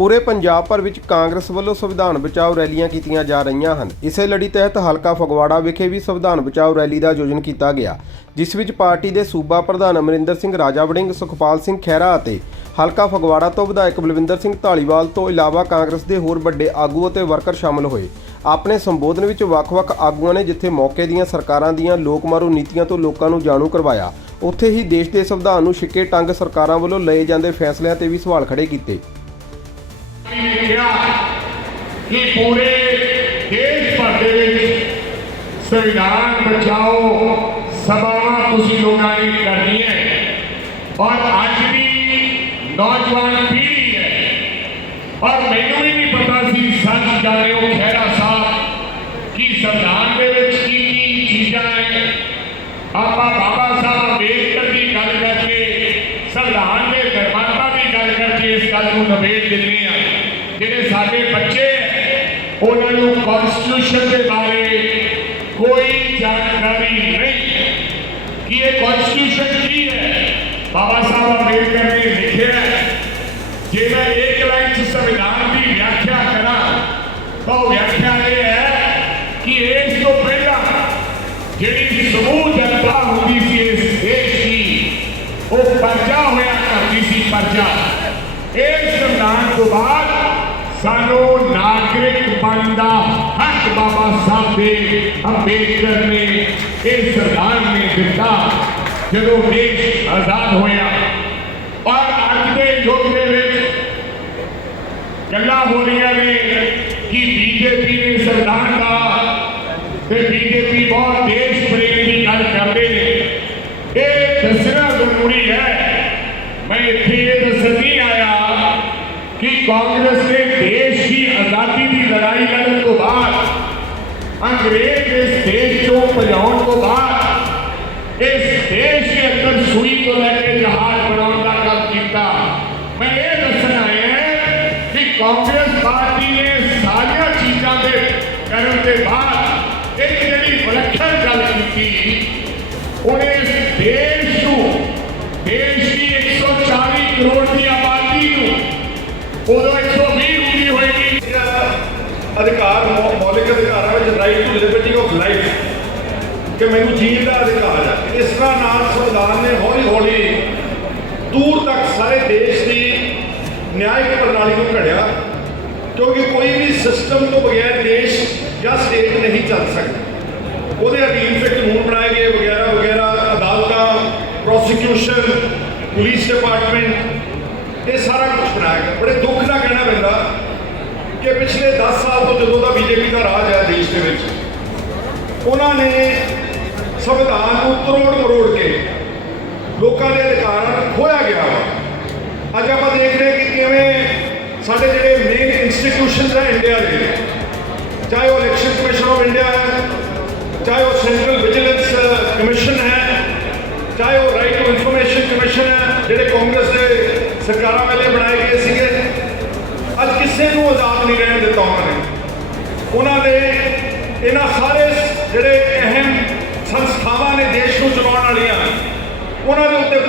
ਪੂਰੇ ਪੰਜਾਬ ਭਰ ਵਿੱਚ ਕਾਂਗਰਸ ਵੱਲੋਂ ਸੰਵਿਧਾਨ ਬਚਾਓ ਰੈਲੀਆਂ ਕੀਤੀਆਂ ਜਾ ਰਹੀਆਂ ਹਨ। ਇਸੇ ਲੜੀ ਤਹਿਤ ਹਲਕਾ ਫਗਵਾੜਾ ਵਿਖੇ ਵੀ ਸੰਵਿਧਾਨ ਬਚਾਓ ਰੈਲੀ ਦਾ ਆਯੋਜਨ ਕੀਤਾ ਗਿਆ, ਜਿਸ ਵਿੱਚ ਪਾਰਟੀ ਦੇ ਸੂਬਾ ਪ੍ਰਧਾਨ ਅਮਰਿੰਦਰ ਸਿੰਘ, ਰਾਜਾ ਵੜਿੰਗ, ਸੁਖਪਾਲ ਸਿੰਘ ਖਹਿਰਾ ਅਤੇ ਹਲਕਾ ਫਗਵਾੜਾ ਤੋਂ ਵਿਧਾਇਕ ਬਲਵਿੰਦਰ ਸਿੰਘ ਢਾਲੀਵਾਲ ਤੋਂ ਇਲਾਵਾ ਕਾਂਗਰਸ ਦੇ ਹੋਰ ਵੱਡੇ ਆਗੂ ਅਤੇ ਵਰਕਰ ਸ਼ਾਮਲ ਹੋਏ। ਆਪਣੇ ਸੰਬੋਧਨ ਵਿੱਚ ਵੱਖ-ਵੱਖ ਆਗੂਆਂ ਨੇ ਜਿੱਥੇ ਮੌਕੇ ਦੀਆਂ ਸਰਕਾਰਾਂ ਦੀਆਂ ਲੋਕਮਾਰੂ ਨੀਤੀਆਂ ਤੋਂ ਲੋਕਾਂ ਨੂੰ ਜਾਣੂ ਕਰਵਾਇਆ, ਉੱਥੇ ਹੀ ਦੇਸ਼ ਦੇ ਸੰਵਿਧਾਨ ਨੂੰ ਛਿੱਕੇ ਟੰਗ ਸਰਕਾਰਾਂ ਵੱਲੋਂ ਲਏ ਜਾਂਦੇ ਫੈਸਲਿਆਂ ਤੇ ਵੀ ਸਵਾਲ ਖੜੇ ਕੀਤੇ। ਨੇ ਕਿਹਾ ਕਿ ਪੂਰੇ ਦੇਸ਼ ਭਰ ਦੇ ਵਿੱਚ ਸੰਵਿਧਾਨ ਬਚਾਓ ਸਭਾਵਾਂ ਤੁਸੀਂ ਲੋਕਾਂ ਨੇ ਕਰਨੀਆਂ ਔਰ ਅੱਜ ਦੀ ਨੌਜਵਾਨ ਪੀੜ੍ਹੀ ਹੈ ਔਰ ਮੈਨੂੰ ਵੀ ਨਹੀਂ ਪਤਾ ਸੀ ਸੱਚ ਜਾਣਿਓ ਖਹਿਰਾ ਸਾਹਿਬ ਕਿ ਸੰਵਿਧਾਨ ਦੇ ਵਿੱਚ ਕੀ ਕੀ ਚੀਜ਼ਾਂ ਹੈ ਆਪਾਂ ਬਾਬਾ ਸਾਹਿਬ ਅੰਬੇਡਕਰ ਦੀ ਗੱਲ ਕਰਕੇ ਸੰਵਿਧਾਨ ਦੇ ਨਿਰਮਾਤਾ ਦੀ ਗੱਲ ਕਰਕੇ ਇਸ ਗੱਲ ਨੂੰ ਨਵੇੜ ਦਿੰਦੇ ਆ ਜਿਹੜੇ ਸਾਡੇ ਬੱਚੇ ਹੈ, ਉਹਨਾਂ ਨੂੰ ਕਨਸਟੀਟਿਊਸ਼ਨ ਦੇ ਬਾਰੇ ਕੋਈ ਜਾਣਕਾਰੀ ਨਹੀਂ ਕਿ ਇਹ ਕਨਸਟੀਟਿਊਸ਼ਨ ਕੀ ਹੈ ਬਾਬਾ ਸਾਹਿਬ ਅੰਬੇਡਕਰ ਨੇ ਲਿਖਿਆ ਹੈ ਜੇ ਮੈਂ ਇੱਕ ਲਾਈਨ ਚ ਸੰਵਿਧਾਨ ਦੀ ਵਿਆਖਿਆ ਕਰਾਂ ਤਾਂ ਉਹ ਵਿਆਖਿਆ ਇਹ ਹੈ ਕਿ ਇਸ ਤੋਂ ਪਹਿਲਾਂ ਜਿਹੜੀ ਸਮੂਹ ਜਨਤਾ ਹੁੰਦੀ ਸੀ ਇਸ ਦੇਸ਼ ਦੀ ਉਹ ਪਰਜਾ ਹੋਇਆ ਕਰਦੀ ਸੀ ਪਰਜਾ ਇਸ ਸੰਵਿਧਾਨ ਤੋਂ ਬਾਅਦ ਸਾਨੂੰ ਨਾਗਰਿਕ ਬਣਨ ਦਾ ਹੱਕ ਬਾਬਾ ਸਾਹਿਬ ਦੇ ਅੰਬੇਡਕਰ ਨੇ ਇਹ ਸੰਵਿਧਾਨ ਨੇ ਦਿੱਤਾ। ਜਦੋਂ ਦੇਸ਼ ਆਜ਼ਾਦ ਹੋਇਆ ਔਰ ਅੱਜ ਦੇ ਯੁੱਗ ਦੇ ਵਿੱਚ ਗੱਲਾਂ ਹੋ ਰਹੀਆਂ ਨੇ ਕਿ ਬੀਜੇਪੀ ਨੇ ਸੰਵਿਧਾਨ ਦਾ ਤੇ ਬੀਜੇਪੀ ਬਹੁਤ ਦੇਸ਼ ਪ੍ਰੇਮ ਦੀ ਗੱਲ ਕਰਦੇ ਨੇ। ਇਹ ਦੱਸਣਾ ਜ਼ਰੂਰੀ ਹੈ। ਮੈਂ ਇੱਥੇ ਇਹ ਦੱਸਣ ਨਹੀਂ ਆਇਆ कि कांग्रेस ने देश की आज़ादी की लड़ाई लड़ने तो बाद, अंग्रेज़ इस देश को भजाने तो बाद, इस देश के अंदर सुई को लेकर जहाज़ बनाने का काम किया। मैं ये दसना है कि कांग्रेस पार्टी ने सारिया चीजा के करने के बाद एक जी विलक्षण गल की उन्हें इस देश को, देश की 140 करोड़ की ਉਦੋਂ 120 ਹੁੰਦੀ ਹੋਏਗੀ। ਅਧਿਕਾਰ ਮੌਲਿਕ ਅਧਿਕਾਰਾਂ ਵਿੱਚ right to liberty of life ਕਿ ਮੈਨੂੰ ਜੀਣ ਦਾ ਅਧਿਕਾਰ ਹੈ ਇਸ ਤਰ੍ਹਾਂ ਨਾਲ ਸੰਵਿਧਾਨ ਨੇ ਹੌਲੀ ਹੌਲੀ ਦੂਰ ਤੱਕ ਸਾਰੇ ਦੇਸ਼ ਦੀ ਨਿਆਇਕ ਪ੍ਰਣਾਲੀ ਨੂੰ ਘੜਿਆ, ਕਿਉਂਕਿ ਕੋਈ ਵੀ ਸਿਸਟਮ ਤੋਂ ਬਗੈਰ ਦੇਸ਼ ਜਾਂ ਸਟੇਟ ਨਹੀਂ ਚੱਲ ਸਕਦਾ। ਉਹਦੇ ਅਧੀਨ ਫਿਰ ਕਾਨੂੰਨ ਬਣਾਏ ਗਏ, ਵਗੈਰਾ ਵਗੈਰਾ, ਅਦਾਲਤਾਂ ਪ੍ਰੋਸੀਕਿਊਸ਼ਨ ਪੁਲਿਸ ਡਿਪਾਰਟਮੈਂਟ ਇਹ ਸਾਰਾ ਕੁਝ ਬਣਾਇਆ ਗਿਆ। ਬੜੇ ਦੁੱਖ ਕਿ ਪਿਛਲੇ 10 ਸਾਲ ਤੋਂ ਜਦੋਂ ਦਾ ਬੀਜੇਪੀ ਦਾ ਰਾਜ ਹੈ ਦੇਸ਼ ਦੇ ਵਿੱਚ, ਉਹਨਾਂ ਨੇ ਸੰਵਿਧਾਨ ਨੂੰ ਤਰੋੜ ਮਰੋੜ ਕੇ ਲੋਕਾਂ ਦੇ ਅਧਿਕਾਰਾਂ ਖੋਇਆ ਗਿਆ ਵਾ। ਅੱਜ ਆਪਾਂ ਦੇਖ ਰਹੇ ਕਿ ਕਿਵੇਂ ਸਾਡੇ ਜਿਹੜੇ ਮੇਨ ਇੰਸਟੀਟਿਊਸ਼ਨਸ ਹੈ ਇੰਡੀਆ ਦੇ, ਚਾਹੇ ਉਹ ਇਲੈਕਸ਼ਨ ਕਮਿਸ਼ਨ ਆਫ ਇੰਡੀਆ ਹੈ, ਚਾਹੇ ਉਹ ਸੈਂਟਰਲ ਵਿਜੀਲੈਂਸ ਕਮਿਸ਼ਨ ਹੈ, ਚਾਹੇ ਉਹ ਰਾਈਟ ਟੂ ਇਨਫੋਰਮੇਸ਼ਨ ਕਮਿਸ਼ਨ ਹੈ, ਜਿਹੜੇ ਕਾਂਗਰਸ ਦੇ ਸਰਕਾਰਾਂ ਵੇਲੇ ਬਣਾਏ ਗਏ ਸੀ ਕਿਸੇ ਨੂੰ ਆਜ਼ਾਦ ਨਹੀਂ ਰਹਿਣ ਦਿੱਤਾ ਉਹਨਾਂ ਨੇ। ਉਹਨਾਂ ਨੇ ਇਹਨਾਂ ਸਾਰੇ ਜਿਹੜੇ ਅਹਿਮ ਸੰਸਥਾਵਾਂ ਨੇ ਦੇਸ਼ ਨੂੰ ਚਲਾਉਣ ਵਾਲੀਆਂ, ਉਹਨਾਂ ਦੇ ਉੱਤੇ